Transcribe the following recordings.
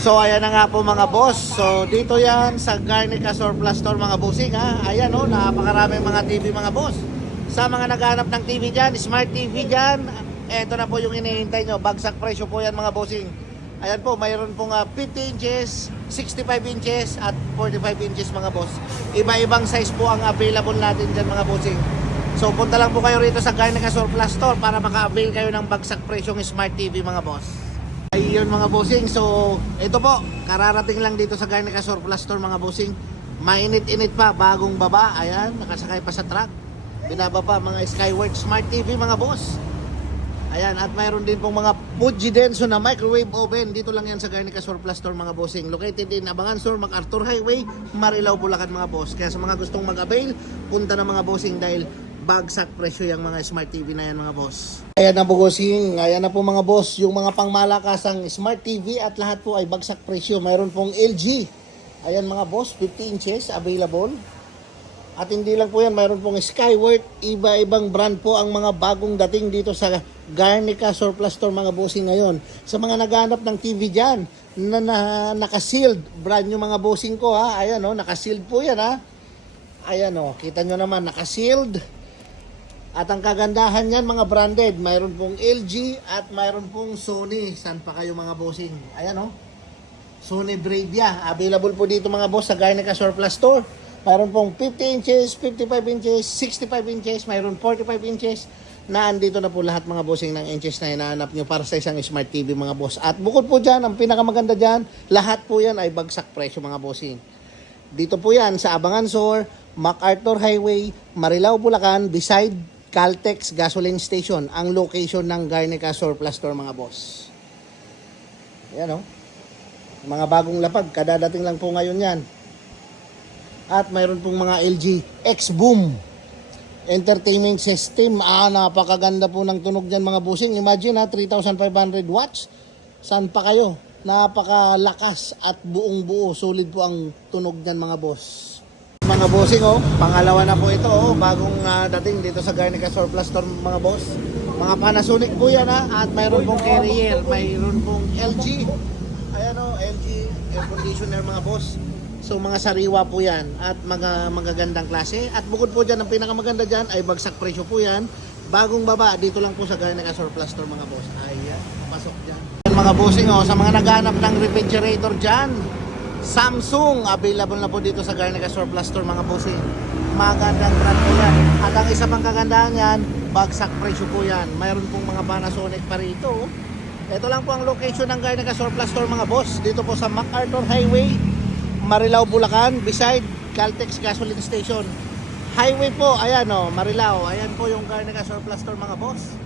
So ayan na nga po mga boss. So dito yan sa Garnica Surplus Store mga bossing ha. Ayan oh, napakaraming mga TV mga boss. Sa mga naghanap ng TV dyan, Smart TV dyan, eto na po yung inihintay nyo. Bagsak presyo po yan mga bossing. Ayan po, mayroon pong ah, 50 inches, 65 inches at 45 inches mga boss. Iba-ibang size po ang available natin dyan mga bossing. So punta lang po kayo rito sa Garnica Surplus Store para maka-avail kayo ng bagsak presyong Smart TV mga boss. Ayun mga bossing. So, ito po, kararating lang dito sa Garnica Surplus Store mga bossing. Mainit-init pa, bagong baba. Ayan, nakasakay pa sa truck. Binaba pa mga Skyward Smart TV mga boss. Ayan, at mayroon din pong mga Fuji Denso na microwave oven. Dito lang yan sa Garnica Surplus Store mga bossing. Located in Abangan Store, MacArthur Highway, Marilao, Bulacan mga boss. Kaya sa mga gustong mag-avail, punta na mga bossing dahil bagsak presyo yung mga smart TV na yan mga boss. Ayan na po bossing, ayan na po mga boss, yung mga pangmalakasang smart TV at lahat po ay bagsak presyo. Mayroon pong LG. Ayan mga boss, 50 inches available. At hindi lang po yan, mayroon pong Skyward, iba-ibang brand po ang mga bagong dating dito sa Garnica Surplus Store mga bossing ngayon. Sa mga naghanap ng TV dyan, na, na naka-sealed, brand new mga bossing ko ha, ayan o, naka-sealed po yan ha. Ayan o, kita nyo naman, naka-sealed. At ang kagandahan yan mga branded, mayroon pong LG at mayroon pong Sony. San pa kayo mga bossing? Ayan o. Sony Bravia. Available po dito mga boss sa Garnica Surplus Store. Mayroon pong 50 inches, 55 inches, 65 inches, mayroon 45 inches na andito na po lahat mga bossing ng inches na hinahanap nyo para sa isang smart TV mga boss. At bukod po dyan, ang pinakamaganda dyan, lahat po yan ay bagsak presyo mga bossing. Dito po yan sa Abangan Store, MacArthur Highway, Marilao, Bulacan, beside Caltex Gasoline Station, ang location ng Garnica Surplus Store mga boss. Yan o. Mga bagong lapag, kadadating lang po ngayon yan. At mayroon pong mga LG X-Boom entertainment system. Ah, napakaganda po ng tunog dyan mga bossing. Imagine ha, 3,500 watts. Saan pa kayo? Napakalakas at buong buo. Solid po ang tunog dyan mga boss. Mga bossing oh, pangalawa na po ito oh, bagong ah, dating dito sa Garnica Surplus Store mga boss. Mga Panasonic po yan ha, at mayroon pong carrier, mayroon pong LG. Ayan oh, LG air conditioner mga boss. So mga sariwa po yan at mga magagandang klase. At bukod po dyan, ang pinakamaganda dyan ay bagsak presyo po yan. Bagong baba, dito lang po sa Garnica Surplus Store mga boss. Ayan, pasok dyan. Yan, Mga bossing oh, sa mga naghanap ng refrigerator dyan, Samsung, available na po dito sa Garnica Surplus Store mga bossing. Magandang brand po yan. At ang isa pang kagandahan yan, bagsak presyo po yan. Mayroon pong mga Panasonic pa rito. oh. Ito lang po ang location ng Garnica Surplus Store mga boss. Dito po sa MacArthur Highway, Marilao, Bulacan, beside Caltex Gasoline Station. Highway po, ayan o, Marilao. Ayan po yung Garnica Surplus Store mga boss.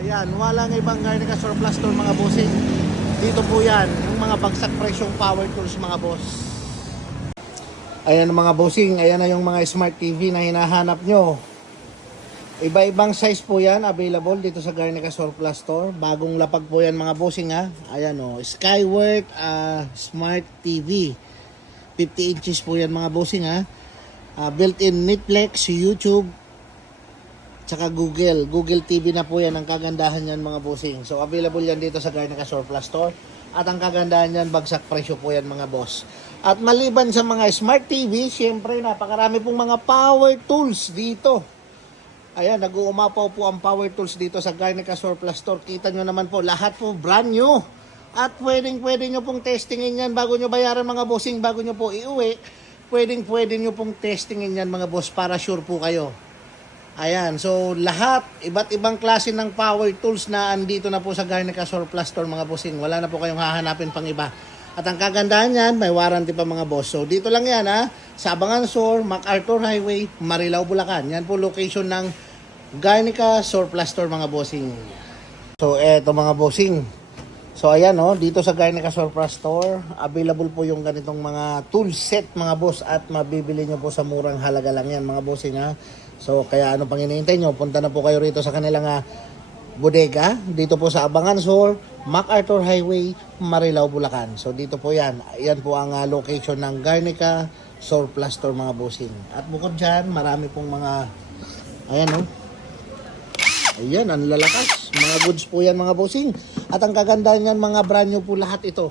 Ayan, walang ibang Garnica Surplus Store mga bossing. Dito po yan, yung mga bagsak presyong power tools mga boss. Ayan mga bossing, ayan na yung mga smart TV na hinahanap nyo. Iba-ibang size po yan available dito sa Garnica Surplus Store. Bagong lapag po yan mga bossing ha. Ayan o, Skyward ah, Smart TV. 50 inches po yan mga bossing ha. Ah, built-in Netflix, YouTube, tsaka Google. Google TV na po yan. Ang kagandahan yan mga bossing. So available yan dito sa Garnica Surplus Store. At ang kagandahan yan, bagsak presyo po yan mga boss. At maliban sa mga smart TV, syempre napakarami pong mga power tools dito. Ayan, nag-uumapaw po ang power tools dito sa Garnica Surplus Store. Kita nyo naman po, lahat po brand new. At pwedeng pwede nyo pong testingin yan bago nyo bayaran mga bossing, bago nyo po iuwi. Pwedeng pwede nyo pong testingin yan mga boss para sure po kayo. Ayan, so lahat, iba't ibang klase ng power tools na andito na po sa Garnica Surplus Store mga bossing. Wala na po kayong hahanapin pang iba. At ang kagandahan yan, may warranty pa mga boss. So dito lang yan ha, sa Abangan Store, MacArthur Highway, Marilao, Bulacan. Yan po location ng Garnica Surplus Store mga bossing. So eto mga bossing. So ayan no, dito sa Garnica Surplus Store, available po yung ganitong mga tool set mga boss at mabibili nyo po sa murang halaga lang yan mga bossing ha. So kaya ano pang hinihintay nyo, punta na po kayo rito sa kanilang ah, bodega dito po sa Abangan Store, MacArthur Highway, Marilao, Bulacan. So dito po yan. Yan po ang ah, location ng Garnica Surplus Store mga bossing. At bukod dyan, marami pong mga ayan no. Ayan, ang lalakas. Mga goods po yan mga bossing. At ang kagandahan yan, mga brand new po lahat ito.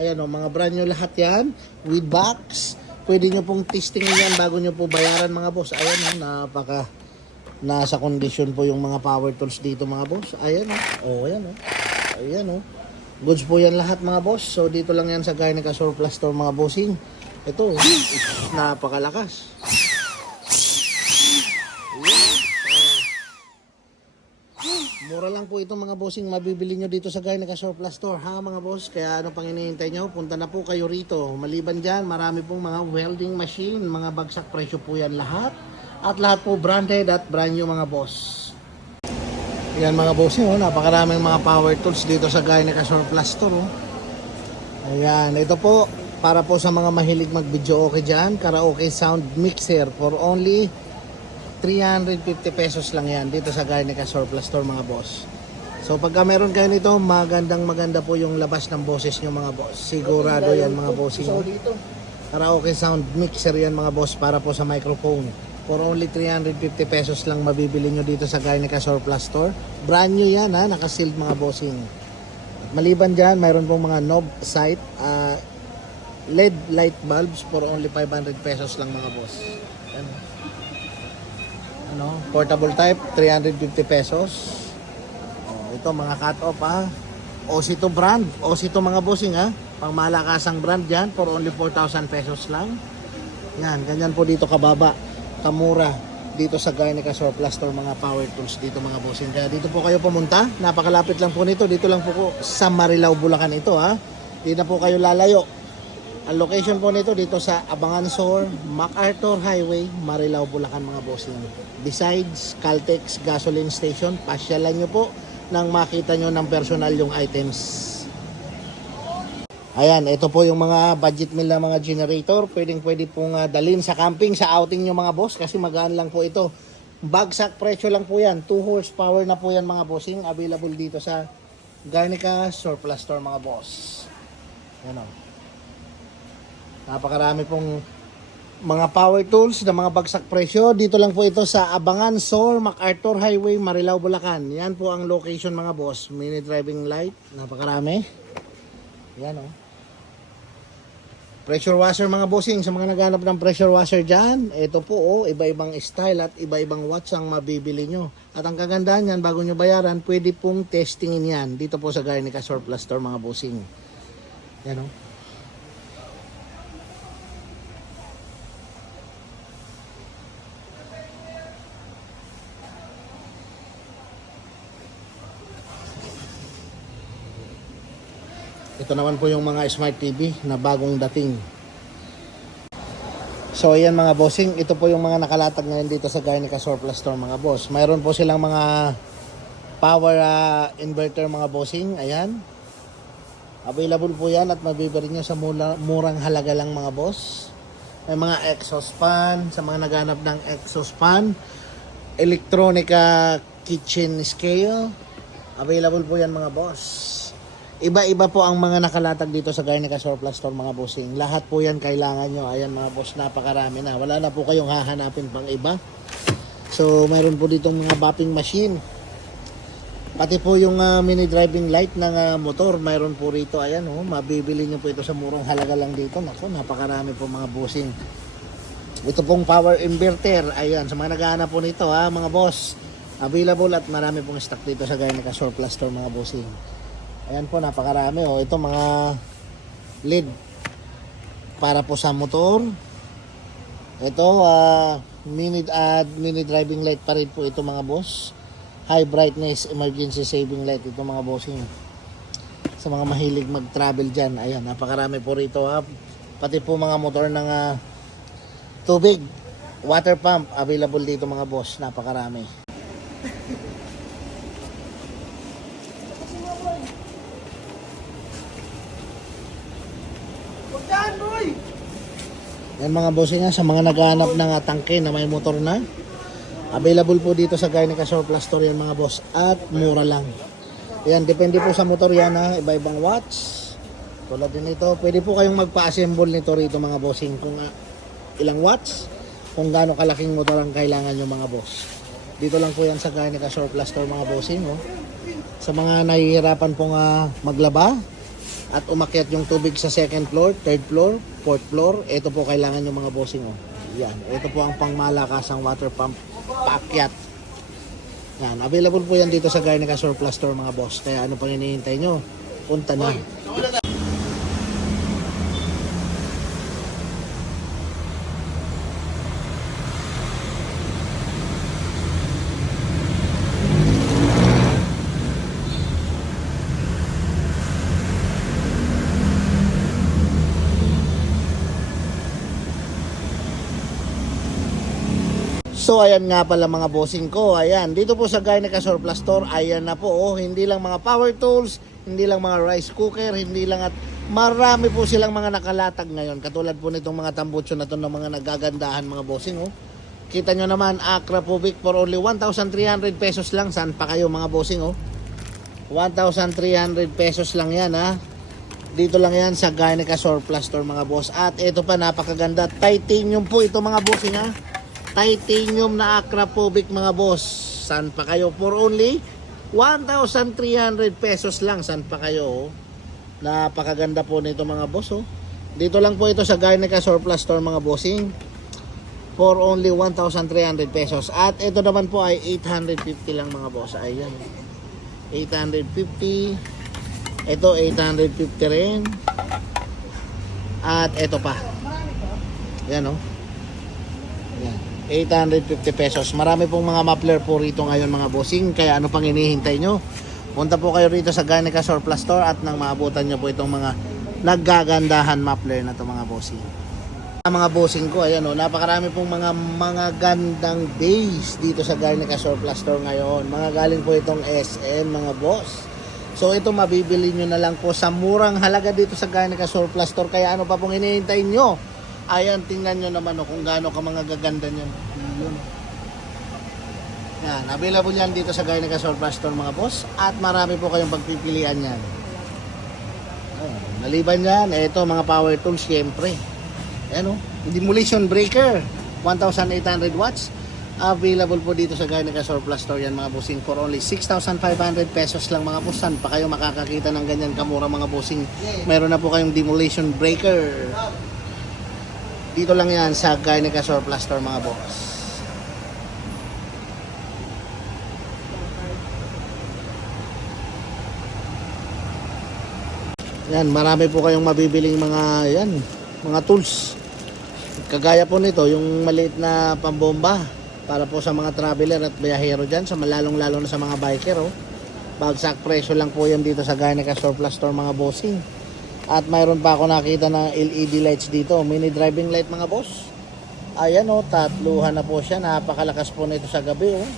Ayan o, mga brand new lahat yan. With box. Pwede nyo pong testing yan bago nyo po bayaran mga boss. Ayan o, napaka nasa condition po yung mga power tools dito mga boss. Ayan o. Oh, ayan o. Ayan o. Goods po yan lahat mga boss. So dito lang yan sa Garnica Surplus Store mga bossing. Ito, oh, napakalakas. Mura lang po itong mga bossing mabibili nyo dito sa Garnica Surplus Store ha mga boss. Kaya ano pang hinihintay nyo, punta na po kayo rito. Maliban dyan, marami pong mga welding machine, mga bagsak presyo po yan lahat. At lahat po branded at brand new mga boss. Yan mga bossing, oh, napakaraming mga power tools dito sa Garnica Surplus Store. Oh. Ayan, ito po para po sa mga mahilig mag-video okay dyan, karaoke sound mixer for only 350 pesos lang yan dito sa Garnica Surplus Store mga boss. So pagka meron kayo nito, magandang maganda po yung labas ng boses nyo mga boss. Sigurado yan mga bossing. Karaoke sound mixer yan mga boss para po sa microphone. For only 350 pesos lang mabibili nyo dito sa Garnica Surplus Store. Brand new yan ha, nakasealed mga bossing. At maliban dyan, mayroon pong mga knob sight, ah, LED light bulbs for only 500 pesos lang mga boss. Yan ano, portable type 350 pesos. Oh, ito mga cut off ha. Osito brand, Osito mga bossing ha. Pang malakasang brand yan for only 4,000 pesos lang. Yan, ganyan po dito kababa, kamura dito sa Garnica Surplus Store mga power tools dito mga bossing. Kaya dito po kayo pumunta. Napakalapit lang po nito. Dito lang po ko sa Marilao, Bulacan ito ha. Di na po kayo lalayo. Ang location po nito dito sa Abangan Sur, MacArthur Highway, Marilao, Bulacan mga bossing. Besides Caltex Gasoline Station, pasyalan nyo po nang makita nyo ng personal yung items. Ayan, ito po yung mga budget meal na mga generator. Pwedeng pwede pong uh, dalhin sa camping, sa outing nyo mga boss kasi magaan lang po ito. Bagsak presyo lang po yan. 2 horsepower na po yan mga bossing. Available dito sa Garnica Surplus Store mga boss. Yan o. Napakarami pong mga power tools na mga bagsak presyo. Dito lang po ito sa Abangan, Sor, MacArthur Highway, Marilao, Bulacan. Yan po ang location mga boss. Mini driving light. Napakarami. Yan o. Pressure washer mga bossing. Sa mga naghanap ng pressure washer dyan, ito po oh, iba-ibang style at iba-ibang watts ang mabibili nyo. At ang kagandahan yan, bago nyo bayaran, pwede pong testingin yan. Dito po sa Garnica Surplus Store mga bossing. Yan o. Ito naman po yung mga smart TV na bagong dating. So ayan mga bossing, ito po yung mga nakalatag ngayon dito sa Garnica Surplus Store mga boss. Mayroon po silang mga power ah, inverter mga bossing, ayan. Available po yan at mabibili nyo sa mura, murang halaga lang mga boss. May mga exhaust fan, sa mga naghanap ng exhaust fan. Electronica kitchen scale. Available po yan mga boss. Iba-iba po ang mga nakalatag dito sa Garnica Surplus Store mga bossing. Lahat po yan kailangan nyo. Ayan mga boss, napakarami na. Wala na po kayong hahanapin pang iba. So, mayroon po ditong mga bopping machine. Pati po yung ah, mini driving light ng ah, motor, mayroon po rito. Ayan, oh, mabibili nyo po ito sa murang halaga lang dito. Naku, napakarami po mga bossing. Ito pong power inverter. Ayan, sa mga naghahanap po nito ha, mga boss. Available at marami pong stock dito sa Garnica Surplus Store mga bossing. Ayan po, napakarami. Oh. Ito mga LED para po sa motor. Ito, ah, mini, ah, mini driving light pa rin po ito mga boss. High brightness emergency saving light ito mga bossing. Sa mga mahilig mag-travel dyan. Ayan, napakarami po rito ha. Pati po mga motor ng ah, tubig. Water pump available dito mga boss. Napakarami. Yan mga bossing nga, sa mga naghahanap ng uh, tangke na may motor na. Available po dito sa Garnica Surplus Store yan mga boss. At mura lang. Yan, depende po sa motor yan ha. Iba-ibang watts. Tulad din ito. Pwede po kayong magpa-assemble nito rito mga bossing. Kung uh, ilang watts. Kung gaano kalaking motor ang kailangan nyo mga boss. Dito lang po yan sa Garnica Surplus Store mga bossing. Oh. Sa mga nahihirapan pong uh, maglaba at umakyat yung tubig sa second floor, third floor, fourth floor, ito po kailangan yung mga bossing oh. Yan, ito po ang pangmalakasang water pump paakyat. Yan, available po yan dito sa Garnica Surplus Store mga boss. Kaya ano pang hinihintay nyo? Punta na. So ayan nga pala mga bossing ko. Ayan, dito po sa Garnica Surplus Store, ayan na po oh, hindi lang mga power tools, hindi lang mga rice cooker, hindi lang at marami po silang mga nakalatag ngayon. Katulad po nitong mga tambutso na to ng mga nagagandahan mga bossing oh. Kita nyo naman, Acra Pubic for only 1,300 pesos lang. Saan pa kayo mga bossing oh? 1,300 pesos lang yan ha. Dito lang yan sa Garnica Surplus Store mga boss. At ito pa napakaganda. Titanium po ito mga bossing ha. Titanium na Acra Pubic mga boss. San pa kayo? For only 1,300 pesos lang. San pa kayo? oh? Napakaganda po nito mga boss. Oh. Dito lang po ito sa Garnica Surplus Store mga bossing. For only 1,300 pesos. At ito naman po ay 850 lang mga boss. Ayan. 850. Ito 850 rin. At ito pa. Yan oh. Yan. 850 pesos. Marami pong mga muffler po rito ngayon mga bossing. Kaya ano pang hinihintay nyo? Punta po kayo rito sa Garnica Surplus Store at nang maabutan nyo po itong mga naggagandahan muffler na to mga bossing. Mga bossing ko, ayan o, napakarami pong mga mga gandang base dito sa Garnica Surplus Store ngayon. Mga galing po itong SM mga boss. So ito mabibili nyo na lang po sa murang halaga dito sa Garnica Surplus Store. Kaya ano pa pong hinihintay nyo? Ayan, tingnan nyo naman o kung gaano ka mga gaganda nyo. Yun. Yan, available yan dito sa Garnica Surplus Store mga boss. At marami po kayong pagpipilian yan. Ayan, maliban yan, ito mga power tools syempre. Ayan o, demolition breaker. 1,800 watts. Available po dito sa Garnica Surplus Store yan mga bossing for only 6,500 pesos lang mga boss. Saan pa kayo makakakita ng ganyan kamura mga bossing? Meron na po kayong demolition breaker. Dito lang yan sa Garnica Surplus Store mga boss. Yan, marami po kayong mabibiling mga yan, mga tools. Kagaya po nito, yung maliit na pambomba para po sa mga traveler at biyahero dyan, sa malalong lalo na sa mga biker. Oh. Bagsak presyo lang po yan dito sa Garnica Surplus Store mga bossing. At mayroon pa ako nakita ng LED lights dito, mini driving light mga boss. Ayan oh, tatluhan na po siya, napakalakas po nito sa gabi oh.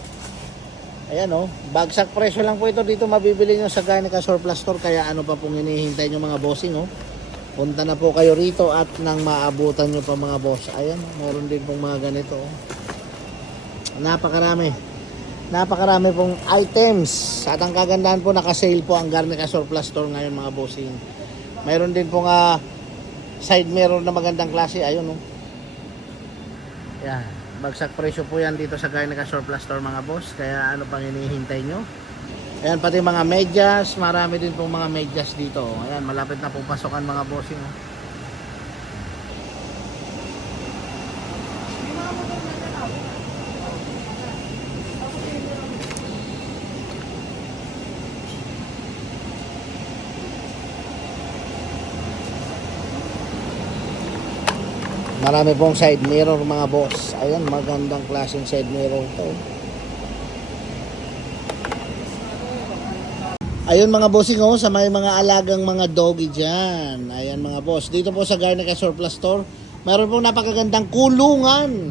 Ayan oh, bagsak presyo lang po ito dito mabibili nyo sa Garnica Surplus Store kaya ano pa pong hinihintay nyo mga bossing oh. Punta na po kayo rito at nang maabutan nyo pa mga boss. Ayan, meron din pong mga ganito. Napakarami. Napakarami pong items. At ang kagandahan po naka-sale po ang Garnica Surplus Store ngayon mga bossing. Mayroon din pong ah, side mirror na magandang klase. Ayun oh. Yan. Bagsak presyo po yan dito sa Garnica Surplus Store mga boss. Kaya ano pang hinihintay nyo? Ayan, pati mga medyas. Marami din pong mga medyas dito. Ayan, malapit na pong pasokan mga bossing. Oh. Marami pong side mirror mga boss. Ayan, magandang klaseng side mirror to. Ayun mga bossing oh, sa may mga alagang mga doggy dyan. Ayan mga boss. Dito po sa Garnica Surplus Store, mayroon pong napakagandang kulungan.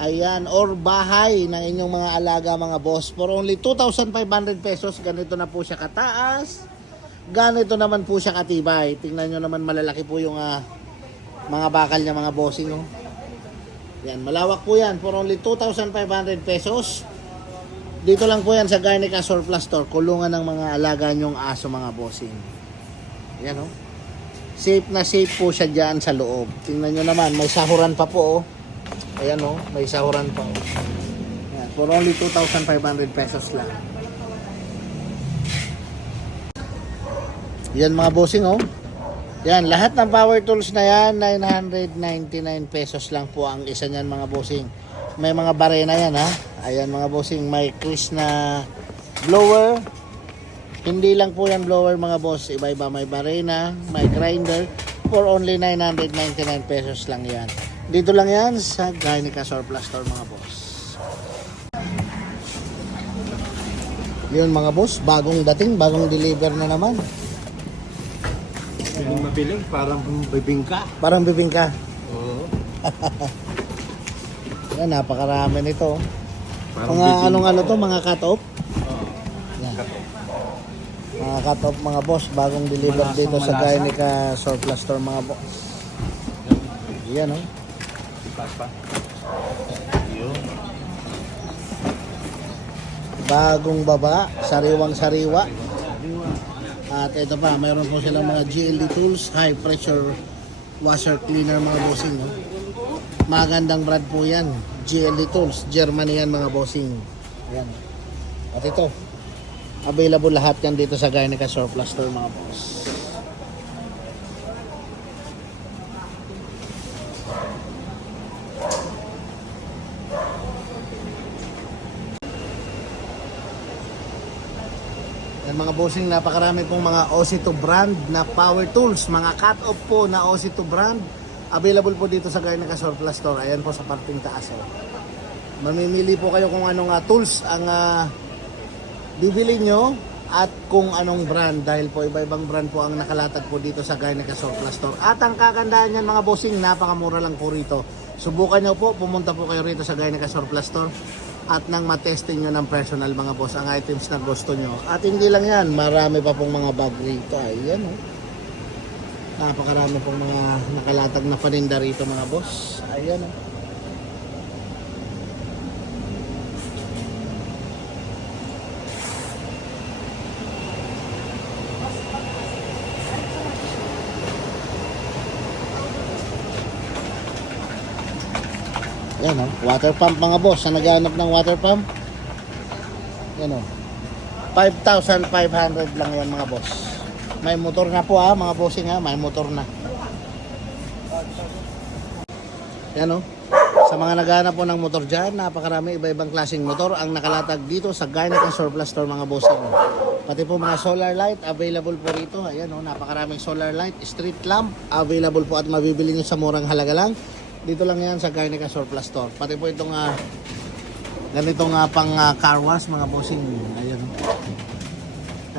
Ayan, or bahay ng inyong mga alaga mga boss. For only 2,500 pesos, ganito na po siya kataas. Ganito naman po siya katibay. Tingnan nyo naman malalaki po yung ah, mga bakal niya mga bossing oh. Yan, malawak po yan for only 2,500 pesos. Dito lang po yan sa Garnica Surplus Store, kulungan ng mga alaga nyong aso mga bossing. Yan oh. Safe na safe po siya dyan sa loob. Tingnan nyo naman, may sahuran pa po oh. Ayan oh, may sahuran pa oh. Yan, for only 2,500 pesos lang. Yan mga bossing oh. Yan, lahat ng power tools na yan, 999 pesos lang po ang isa niyan mga bossing. May mga barena yan ha. Ayan mga bossing, may Chris na blower. Hindi lang po yan blower mga boss. Iba-iba may barena, may grinder. For only 999 pesos lang yan. Dito lang yan sa Garnica Surplus Store mga boss. Yun mga boss, bagong dating, bagong deliver na naman. Piling mapiling, parang bibingka. Parang bibingka. Oo. Yan, napakarami nito. Parang Mga anong ano to, mga cut-off. Oo. Yan. Mga cut-off mga boss, bagong deliver Malasang dito sa malasa. Garnica Surplus Store mga boss. Yan oh. Ipas pa. Yun. Bagong baba, sariwang sariwa. At ito pa, mayroon po silang mga GLD tools, high pressure washer cleaner mga bossing. No? Magandang brand po yan. GLD tools, Germany yan mga bossing. Yan. At ito, available lahat yan dito sa Garnica Surplus Store mga boss. Bossing, napakarami pong mga Osito brand na power tools, mga cut-off po na Osito brand. Available po dito sa Garnica Surplus Store. Ayan po sa parting taas. Oh. Mamimili po kayo kung anong ah, tools ang ah, bibili nyo at kung anong brand dahil po iba-ibang brand po ang nakalatag po dito sa Garnica Surplus Store. At ang kagandahan niyan mga bossing, napakamura lang po rito. Subukan nyo po, pumunta po kayo rito sa Garnica Surplus Store at nang matesting nyo ng personal mga boss ang items na gusto nyo. At hindi lang yan, marami pa pong mga bag rito. Ayan oh. Napakarami pong mga nakalatag na paninda rito mga boss. Ayan oh. Yan oh, water pump mga boss. Sa naghahanap ng water pump. Yan oh. 5,500 lang yan mga boss. May motor na po ah, mga bossing ha. May motor na. Yan oh. Sa mga naghahanap po ng motor dyan, napakarami iba-ibang klaseng motor ang nakalatag dito sa Garnet Surplus Store mga bossing. Pati po mga solar light available po rito. Ayan oh, napakaraming solar light, street lamp available po at mabibili nyo sa murang halaga lang. Dito lang yan sa Garnica Surplus Store. Pati po itong ah, ganitong ah, pang ah, car wash mga bossing. Ayan.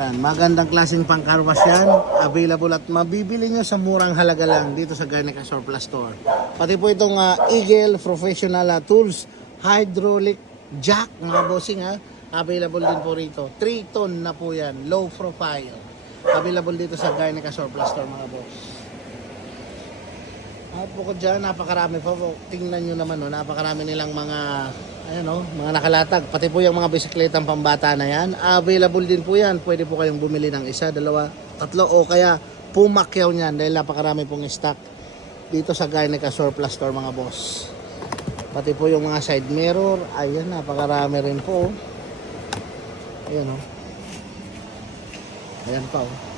Yan, magandang klaseng pang car wash yan. Available at mabibili nyo sa murang halaga lang dito sa Garnica Surplus Store. Pati po itong ah, Eagle Professional ah, Tools Hydraulic Jack mga bossing ha. Available din po rito. 3 ton na po yan. Low profile. Available dito sa Garnica Surplus Store mga boss. At bukod dyan, napakarami pa po. Tingnan nyo naman, no, napakarami nilang mga, ayan, no, mga nakalatag. Pati po yung mga bisikletang pambata na yan. Available din po yan. Pwede po kayong bumili ng isa, dalawa, tatlo, o kaya pumakyaw niyan dahil napakarami pong stock dito sa Garnica Surplus Store mga boss. Pati po yung mga side mirror, ayan, napakarami rin po. Ayan, oh. Ayan pa, oh.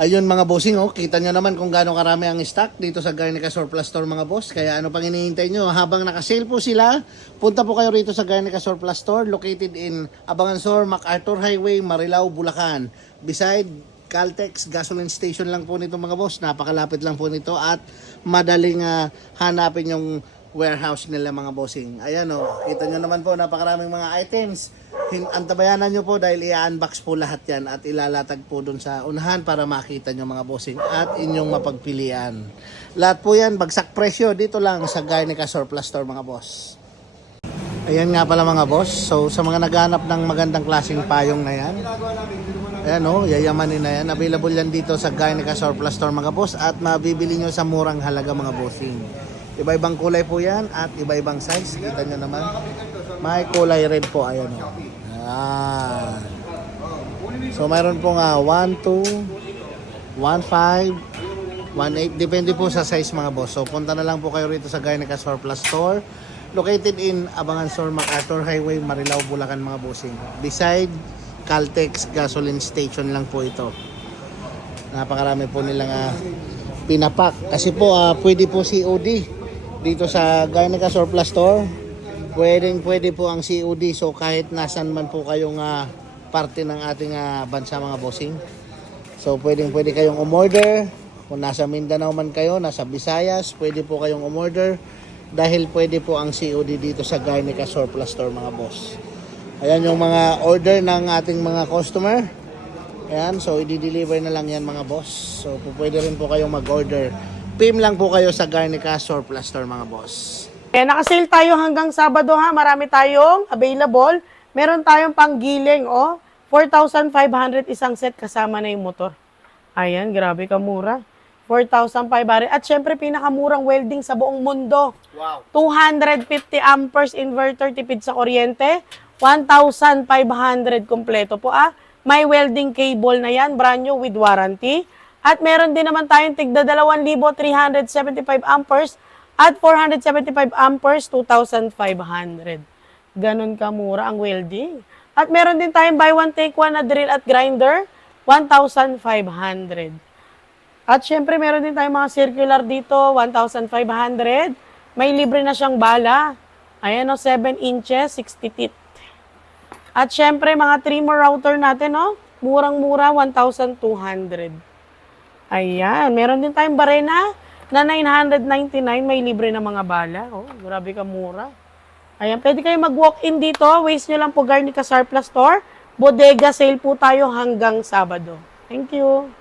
Ayun mga bossing, oh, kita nyo naman kung gaano karami ang stock dito sa Garnica Surplus Store mga boss. Kaya ano pang hinihintay nyo? Habang nakasale po sila, punta po kayo rito sa Garnica Surplus Store located in Abangansor, MacArthur Highway, Marilao, Bulacan. Beside Caltex gasoline station lang po nito mga boss. Napakalapit lang po nito at madaling ah, hanapin yung warehouse nila mga bossing. Ayan oh, kita nyo naman po napakaraming mga items. Antabayanan nyo po dahil i-unbox po lahat yan at ilalatag po dun sa unahan para makita nyo mga bossing at inyong mapagpilian. Lahat po yan, bagsak presyo dito lang sa Garnica Surplus Store mga boss. Ayan nga pala mga boss. So sa mga naghanap ng magandang klaseng payong na yan, ayan o, yayamanin na yan. Available yan dito sa Garnica Surplus Store mga boss at mabibili nyo sa murang halaga mga bossing. Iba-ibang kulay po yan at iba-ibang size. Kita nyo naman. May kulay red po. Ayan o. Ayan. So, mayroon po nga 1, 2, 1, 5, 1, 8. Depende po sa size mga boss. So, punta na lang po kayo rito sa Garnica Surplus Store. Located in Abangan Store, MacArthur Highway, Marilao, Bulacan mga bossing. Beside Caltex Gasoline Station lang po ito. Napakarami po nilang ah, pinapak. Kasi po, ah, pwede po COD dito sa Garnica Surplus Store. Pwedeng pwede po ang COD. So kahit nasan man po kayong ah, parte ng ating ah, bansa mga bossing. So pwedeng pwede kayong umorder. Kung nasa Mindanao man kayo, nasa Visayas, pwede po kayong umorder. Dahil pwede po ang COD dito sa Garnica Surplus Store mga boss. Ayan yung mga order ng ating mga customer. Ayan, so i-deliver na lang yan mga boss. So pwede rin po kayong mag-order. PM lang po kayo sa Garnica Surplus Store mga boss. Eh, nakasale tayo hanggang Sabado ha. Marami tayong available. Meron tayong panggiling, oh. 4,500 isang set kasama na yung motor. Ayan, grabe ka mura. 4,500. At syempre, pinakamurang welding sa buong mundo. Wow. 250 amperes inverter tipid sa kuryente. 1,500 kompleto po ah. May welding cable na yan, brand new with warranty. At meron din naman tayong tigda 2,375 amperes at 475 amperes, 2,500. Ganon kamura ang welding. At meron din tayong buy one take one na drill at grinder, 1,500. At syempre, meron din tayong mga circular dito, 1,500. May libre na siyang bala. Ayan o, 7 inches, 60 teeth. At syempre, mga trimmer router natin, no? Murang-mura, 1,200. Ayan, meron din tayong barena na 999, may libre na mga bala. Oh, grabe ka mura. Ayan, pwede kayo mag-walk-in dito. Waste nyo lang po Garnica Surplus Store. Bodega sale po tayo hanggang Sabado. Thank you.